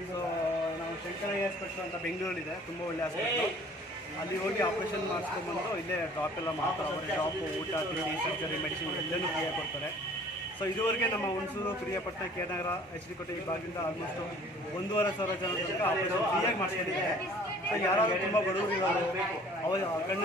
ಇದು ನಾವು ಶಂಕರಯ್ಯ ಹಾಸ್ಪಿಟ್ಲ್ ಅಂತ ಬೆಂಗಳೂರಿದೆ, ತುಂಬ ಒಳ್ಳೆ ಹಾಸ್ಪಿಟ್ಲು. ಅಲ್ಲಿ ಹೋಗಿ ಆಪ್ರೇಷನ್ ಮಾಡಿಸ್ಕೊಂಡ್ಬಂದು ಇಲ್ಲೇ ಡ್ರಾಪ್ ಎಲ್ಲ ಮಾಡ್ತಾರೆ. ಡ್ರಾಪು, ಊಟ, ತಿಂಡಿ, ಸರ್ಜರಿ, ಮೆಡಿಸಿನ್ ಎಲ್ಲನೂ ಫ್ರೀಯಾಗಿ ಕೊಡ್ತಾರೆ. ಸೊ ಇದುವರೆಗೆ ನಮ್ಮ ಹುಣಸೂರು, ಪಿರಿಯಾಪಟ್ಟಣ, ಕೆ.ನಗರ, ಎಚ್.ಡಿ. ಈ ಭಾಗದಿಂದ ಆಲ್ಮೋಸ್ಟ್ 1,500 ಜನ ತನಕ ಆಪರೇಷನ್ ಫ್ರೀಯಾಗಿ ಮಾಡಿಸ್ಕೊಂಡಿದ್ದಾರೆ. ಸೊ ಯಾರಾದರೂ ತುಂಬ ಬಡವರಿರೋರು ಅವರ ಕಣ್ಣು